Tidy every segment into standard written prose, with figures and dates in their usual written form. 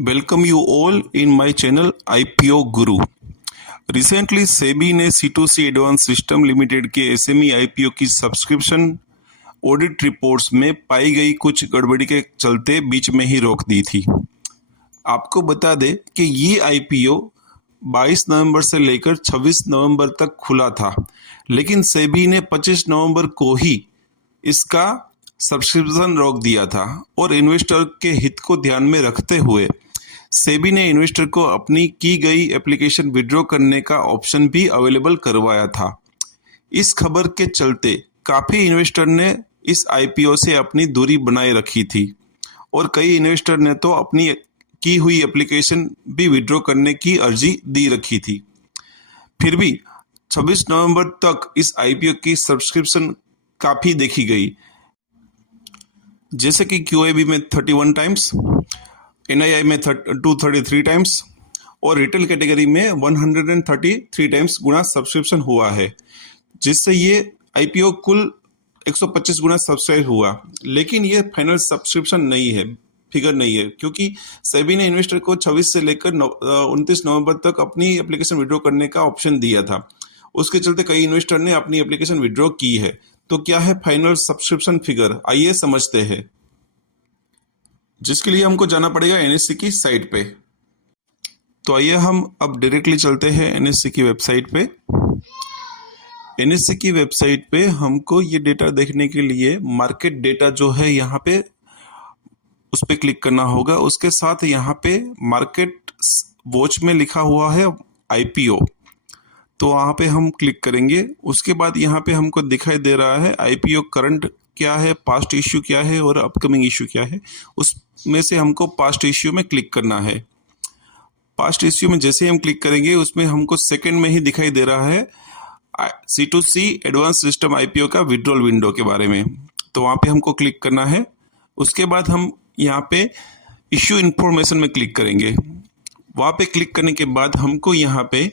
Welcome you all in my channel IPO Guru। Recently SEBI ने C2C advance system limited के SME IPO की subscription audit reports में पाई गई कुछ गड़बड़ी के चलते बीच में ही रोक दी थी। आपको बता दें कि ये आईपीओ 22 नवंबर से लेकर 26 नवंबर तक खुला था, लेकिन सेबी ने 25 नवंबर को ही इसका सब्सक्रिप्शन रोक दिया था और इन्वेस्टर के हित को ध्यान में रखते हुए सेबी ने इन्वेस्टर को अपनी की गई एप्लीकेशन विड्रॉ करने का ऑप्शन भी अवेलेबल करवाया था। इस खबर के चलते काफ़ी इन्वेस्टर ने इस आईपीओ से अपनी दूरी बनाए रखी थी और कई इन्वेस्टर ने तो अपनी की हुई एप्लीकेशन भी विड्रॉ करने की अर्जी दी रखी थी। फिर भी 26 नवंबर तक इस आईपीओ की सब्सक्रिप्शन काफ़ी देखी गई, जैसे कि क्यूएबी में 31 टाइम्स, एनआईआई में 233 टाइम्स और रिटेल कैटेगरी में 133 टाइम्स गुना सब्सक्रिप्शन हुआ है, जिससे ये आईपीओ कुल 125 गुना सब्सक्राइब हुआ। लेकिन ये फाइनल सब्सक्रिप्शन नहीं है, फिगर नहीं है, क्योंकि सेबी ने इन्वेस्टर को 26 से लेकर 29 नवंबर तक अपनी एप्लीकेशन विड्रॉ करने का ऑप्शन दिया था। उसके चलते कई इन्वेस्टर ने अपनी एप्लीकेशन विड्रॉ की है। तो क्या है फाइनल सब्सक्रिप्शन फिगर, आइए समझते हैं, जिसके लिए हमको जाना पड़ेगा एनएससी की साइट पे। तो आइए हम अब डायरेक्टली चलते हैं एनएससी की वेबसाइट पे। एनएससी की वेबसाइट पे हमको ये डेटा देखने के लिए मार्केट डेटा जो है यहाँ पे उस पर क्लिक करना होगा। उसके साथ यहाँ पे मार्केट वॉच में लिखा हुआ है आईपीओ, तो वहाँ पे हम क्लिक करेंगे। उसके बाद यहाँ पे हमको दिखाई दे रहा है आईपीओ करंट क्या है, पास्ट इश्यू क्या है और अपकमिंग इश्यू क्या है। उसमें से हमको पास्ट इश्यू में क्लिक करना है। पास्ट इश्यू में जैसे हम क्लिक करेंगे उसमें हमको सेकंड में ही दिखाई दे रहा है C2C एडवांस सिस्टम आईपीओ का विड्रॉल विंडो के बारे में। तो वहाँ पे हमको क्लिक करना है। उसके बाद हम यहाँ पे इश्यू इन्फॉर्मेशन में क्लिक करेंगे। वहाँ पे क्लिक करने के बाद हमको यहाँ पे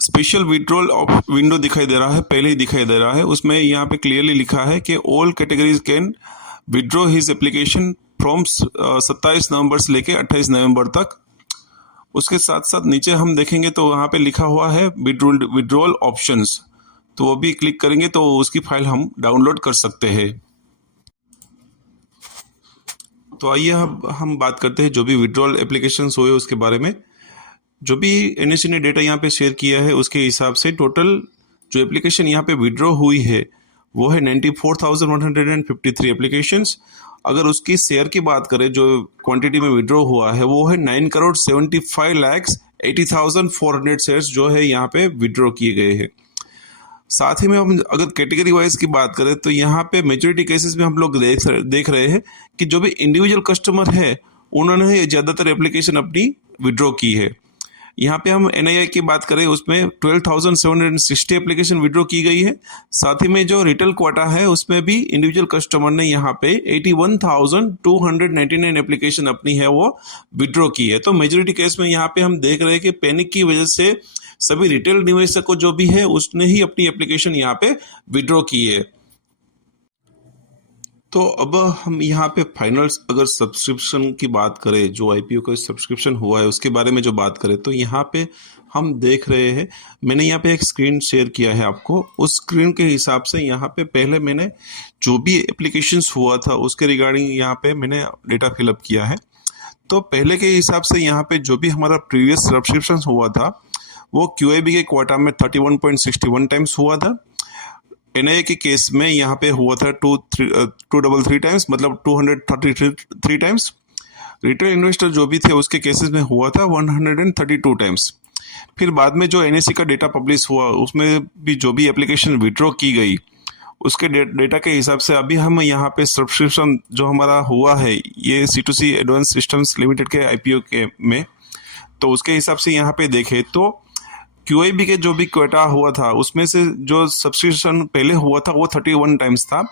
स्पेशल विड्रॉल विंडो दिखाई दे रहा है, पहले ही दिखाई दे रहा है। उसमें यहाँ पे क्लियरली लिखा है कि all categories can withdraw his application from 27 नवंबर से लेके 28 नवंबर तक। उसके साथ साथ नीचे हम देखेंगे तो वहाँ पे लिखा हुआ है विड्रॉल ऑप्शंस, तो वो भी क्लिक करेंगे तो उसकी फाइल हम डाउनलोड कर सकते हैं। तो आइए हम बात करते हैं जो भी विड्रॉल एप्लीकेशंस हुए उसके बारे में। जो भी एनएससी ने डेटा यहाँ पे शेयर किया है उसके हिसाब से टोटल जो एप्लीकेशन यहाँ पे विड्रॉ हुई है वो है 94,153 एप्लीकेशंस। अगर उसकी शेयर की बात करें, जो क्वांटिटी में विड्रॉ हुआ है वो है 9,75,80,400 शेयर्स जो है यहाँ पे विड्रॉ किए गए हैं। साथ ही में हम अगर कैटेगरी वाइज की बात करें तो यहाँ पे मेजोरिटी केसेस में हम लोग देख रहे हैं कि जो भी इंडिविजुअल कस्टमर है उन्होंने ज़्यादातर एप्लीकेशन अपनी विड्रॉ की है। यहाँ पे हम एनआईआई की बात करें उसमें 12,760 एप्लीकेशन विड्रॉ की गई है। साथ ही में जो रिटेल क्वाटा है उसमें भी इंडिविजुअल कस्टमर ने यहाँ पे 81,299 एप्लीकेशन अपनी है वो विड्रॉ की है। तो मेजोरिटी केस में यहाँ पे हम देख रहे हैं कि पैनिक की वजह से सभी रिटेल निवेशकों जो भी है उसने ही अपनी एप्लीकेशन यहाँ पे विड्रॉ की है। तो अब हम यहाँ पे फाइनल अगर सब्सक्रिप्शन की बात करें, जो आईपीओ का सब्सक्रिप्शन हुआ है उसके बारे में जो बात करें तो यहाँ पे हम देख रहे हैं, मैंने यहाँ पे एक स्क्रीन शेयर किया है आपको। उस स्क्रीन के हिसाब से यहाँ पे पहले मैंने जो भी एप्लीकेशंस हुआ था उसके रिगार्डिंग यहाँ पे मैंने डेटा फिलअप किया है। तो पहले के हिसाब से यहाँ पे जो भी हमारा प्रीवियस सब्सक्रिप्शन हुआ था वो क्यूएबी के क्वार्टर में 31.61 टाइम्स हुआ था। एनआईए के केस में यहाँ पे हुआ था 233 टाइम्स, मतलब 233 टाइम्स। रिटेल इन्वेस्टर जो भी थे उसके केसेस में हुआ था 132 टाइम्स। फिर बाद में जो एनएससी का डेटा पब्लिश हुआ उसमें भी जो भी एप्लीकेशन विड्रॉ की गई उसके डेटा के हिसाब से अभी हम यहाँ पे सब्सक्रिप्शन जो हमारा हुआ है ये C2C एडवांस सिस्टम्स लिमिटेड के आईपीओ के में, तो उसके हिसाब से यहाँ पे देखें तो क्यूआईबी के जो भी क्वेटा हुआ था उसमें से जो सब्सक्रिप्शन पहले हुआ था वो 31 टाइम्स था।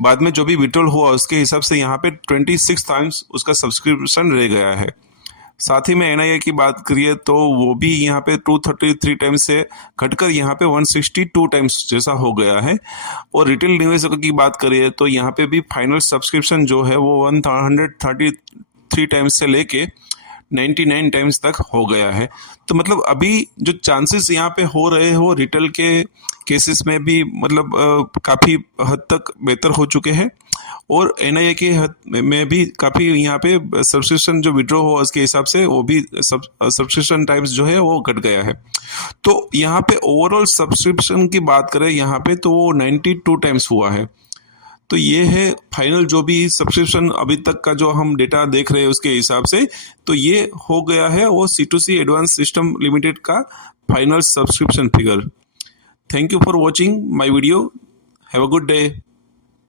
बाद में जो भी विड्रॉल हुआ उसके हिसाब से यहाँ पे 26 टाइम्स उसका सब्सक्रिप्शन रह गया है। साथ ही में एनआईआई की बात करिए तो वो भी यहाँ पे 233 टाइम्स से घटकर यहाँ पे 162 टाइम्स जैसा हो गया है। और रिटेल निवेशकों की बात करिए तो यहाँ पे भी फाइनल सब्सक्रिप्शन जो है वो 130 3 टाइम्स से लेके 99 टाइम्स तक हो गया है। तो मतलब अभी जो चांसेस यहाँ पे हो रहे हो रिटेल के केसेस में भी मतलब काफ़ी हद तक बेहतर हो चुके हैं, और एनआईए के हद में भी काफ़ी यहाँ पे सब्सक्रिप्शन जो विड्रॉ हो उसके हिसाब से वो भी सब्सक्रिप्शन टाइम्स जो है वो घट गया है। तो यहाँ पे ओवरऑल सब्सक्रिप्शन की बात करें यहाँ पे तो वो 92 टाइम्स हुआ है। तो ये है फाइनल जो भी सब्सक्रिप्शन अभी तक का जो हम डेटा देख रहे हैं उसके हिसाब से, तो ये हो गया है वो C2C एडवांस सिस्टम लिमिटेड का final subscription figure. Thank you for watching my video. Have a good day.